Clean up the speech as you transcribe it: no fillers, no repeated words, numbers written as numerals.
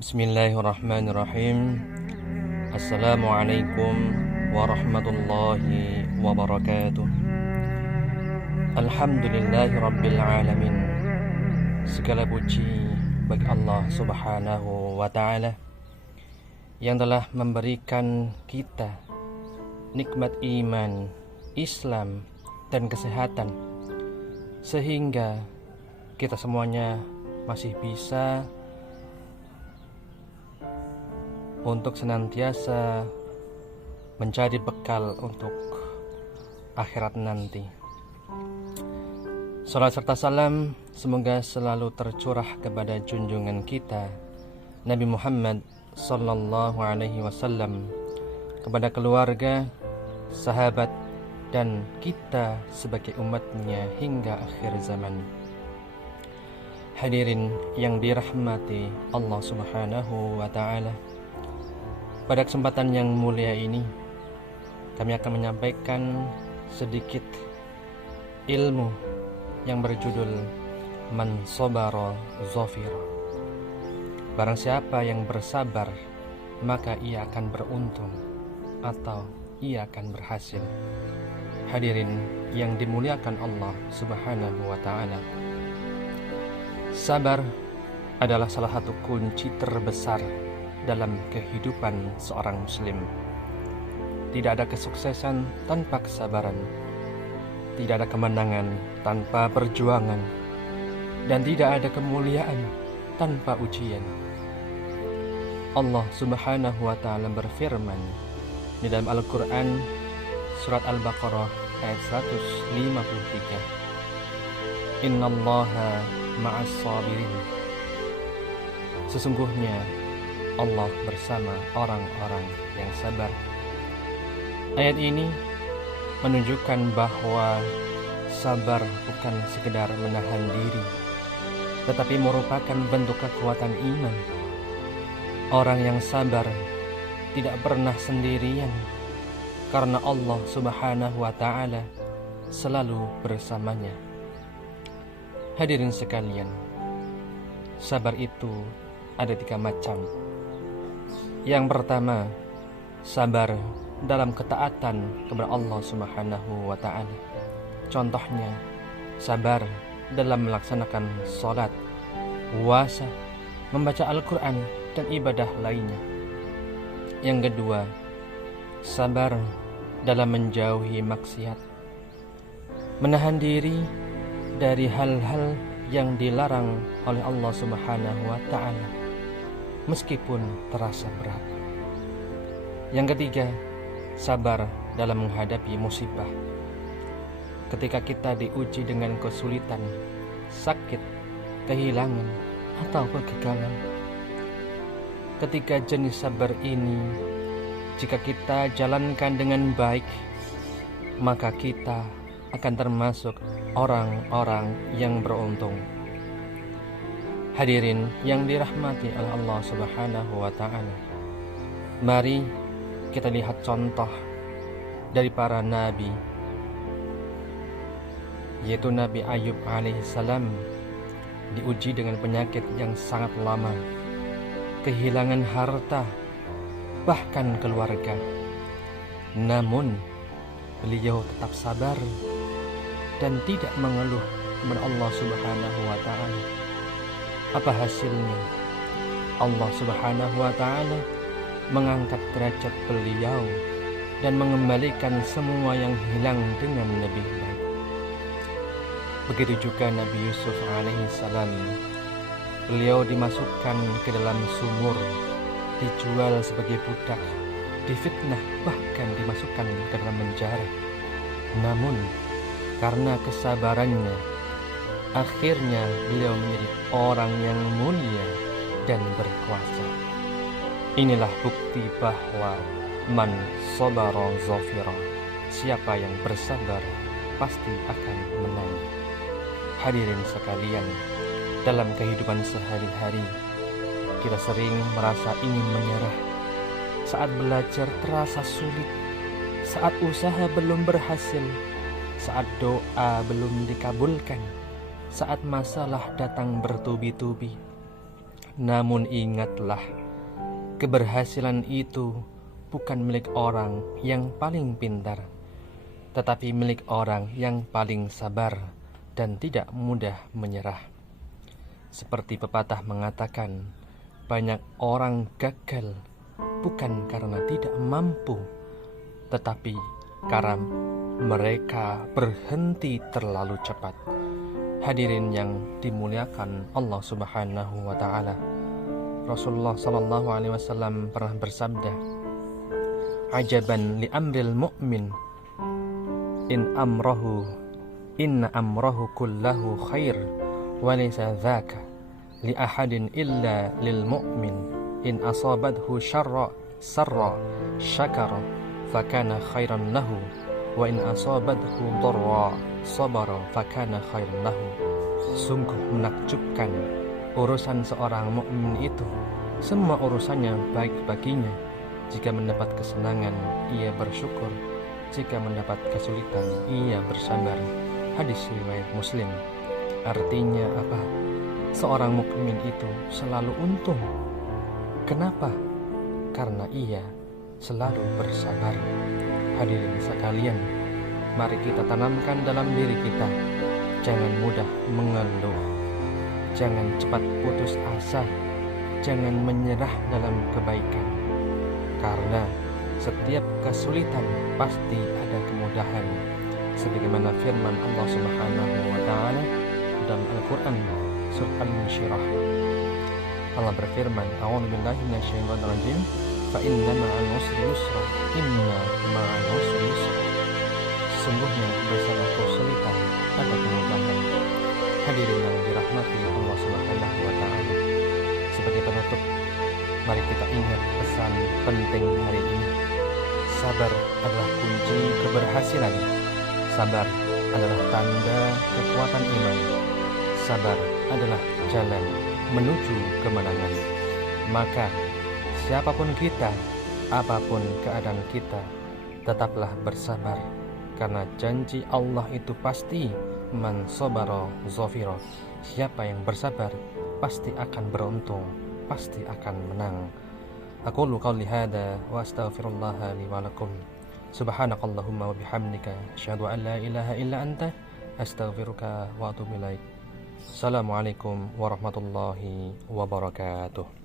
Bismillahirrahmanirrahim. Assalamualaikum warahmatullahi wabarakatuh. Alhamdulillahirabbil alamin. Segala puji bagi Allah Subhanahu wa taala yang telah memberikan kita nikmat iman, Islam dan kesehatan, sehingga kita semuanya masih bisa untuk senantiasa mencari bekal untuk akhirat nanti. Salat serta salam semoga selalu tercurah kepada junjungan kita Nabi Muhammad sallallahu alaihi wasallam, kepada keluarga, sahabat, dan kita sebagai umatnya hingga akhir zaman. Hadirin yang dirahmati Allah Subhanahu wa ta'ala, pada kesempatan yang mulia ini kami akan menyampaikan sedikit ilmu yang berjudul Man Sabara Zafira. Barang siapa yang bersabar, maka ia akan beruntung atau ia akan berhasil. Hadirin yang dimuliakan Allah Subhanahu wa ta'ala, sabar adalah salah satu kunci terbesar dalam kehidupan seorang muslim. Tidak ada kesuksesan tanpa kesabaran, tidak ada kemenangan tanpa perjuangan, dan tidak ada kemuliaan tanpa ujian. Allah Subhanahu wa ta'ala berfirman di dalam Al-Quran surat Al-Baqarah ayat 153, Innallaha ma'as sabirin. Sesungguhnya Allah bersama orang-orang yang sabar. Ayat ini menunjukkan bahwa sabar bukan sekedar menahan diri, tetapi merupakan bentuk kekuatan iman. Orang yang sabar tidak pernah sendirian, karena Allah Subhanahu wa ta'ala selalu bersamanya. Hadirin sekalian, sabar itu ada 3 macam. Yang pertama, sabar dalam ketaatan kepada Allah Subhanahu wa ta'ala. Contohnya, sabar dalam melaksanakan sholat, puasa, membaca Al-Quran, dan ibadah lainnya. Yang kedua, sabar dalam menjauhi maksiat, menahan diri dari hal-hal yang dilarang oleh Allah Subhanahu wa ta'ala, meskipun terasa berat. Yang ketiga, sabar dalam menghadapi musibah. Ketika kita diuji dengan kesulitan, sakit, kehilangan, atau kegagalan. Ketiga jenis sabar ini, jika kita jalankan dengan baik, maka kita akan termasuk orang-orang yang beruntung. Hadirin yang dirahmati oleh Allah Subhanahu wa ta'ala, mari kita lihat contoh dari para nabi, yaitu Nabi Ayub alaihissalam diuji dengan penyakit yang sangat lama, kehilangan harta, bahkan keluarga. Namun beliau tetap sabar dan tidak mengeluh kepada Allah Subhanahu wa ta'ala. Apa hasilnya? Allah Subhanahu wa ta'ala mengangkat derajat beliau dan mengembalikan semua yang hilang dengan lebih baik. Begitu juga Nabi Yusuf alaihissalam. Beliau dimasukkan ke dalam sumur, dijual sebagai budak, difitnah, bahkan dimasukkan ke dalam penjara. Namun karena kesabarannya, akhirnya beliau menjadi orang yang mulia dan berkuasa. Inilah bukti bahwa man sabara zafira, siapa yang bersabar pasti akan menang. Hadirin sekalian, dalam kehidupan sehari-hari kita sering merasa ingin menyerah. Saat belajar terasa sulit, saat usaha belum berhasil, saat doa belum dikabulkan, saat masalah datang bertubi-tubi. Namun ingatlah, keberhasilan itu bukan milik orang yang paling pintar, tetapi milik orang yang paling sabar dan tidak mudah menyerah. Seperti pepatah mengatakan, banyak orang gagal bukan karena tidak mampu, tetapi karena mereka berhenti terlalu cepat. Hadirin yang dimuliakan Allah Subhanahu wa taala. Rasulullah sallallahu alaihi wasallam pernah bersabda, "Ajaban li amril mu'min inna amrahu kullahu khair wa laysa dzaka li ahadin illa lil mu'min in asabathu sarra syakara fakana khairan lahu wa in asabathu dharra sabara fakana khairan lahu." Sungguh menakjubkan urusan seorang mukmin itu, semua urusannya baik baginya. Jika mendapat kesenangan, ia bersyukur. Jika mendapat kesulitan, ia bersabar. Hadis riwayat Muslim. Artinya apa? Seorang mukmin itu selalu untung. Kenapa? Karena ia selalu bersabar. Hadirin sekalian, mari kita tanamkan dalam diri kita, jangan mudah mengeluh, jangan cepat putus asa, jangan menyerah dalam kebaikan. Karena setiap kesulitan pasti ada kemudahan. Sebagaimana firman Allah Subhanahu wa taala dalam Al-Qur'an surah Al-Insyirah. Allah berfirman, "A'udzu billahi minasyaitonir rajim. Fa inna ma'al usri yusra. Inna ma'al usri yusra." Sesungguhnya bersama kesulitan ada kemudahan. Hadirin yang dirahmati Allah Subhanahu wa taala. Sebagai penutup, mari kita ingat pesan penting hari ini. Sabar adalah kunci keberhasilan. Sabar adalah tanda kekuatan iman. Sabar adalah jalan menuju kemenangan. Maka siapapun kita, apapun keadaan kita, tetaplah bersabar, karena janji Allah itu pasti, man sabara zafira. Siapa yang bersabar pasti akan beruntung, pasti akan menang. Aqulu qawli hadza wa astaghfirullaha li wa lakum. Subhanakallahumma wa bihamdika asyhadu an la ilaha illa anta astaghfiruka wa atubu ilaik. Assalamualaikum warahmatullahi wabarakatuh.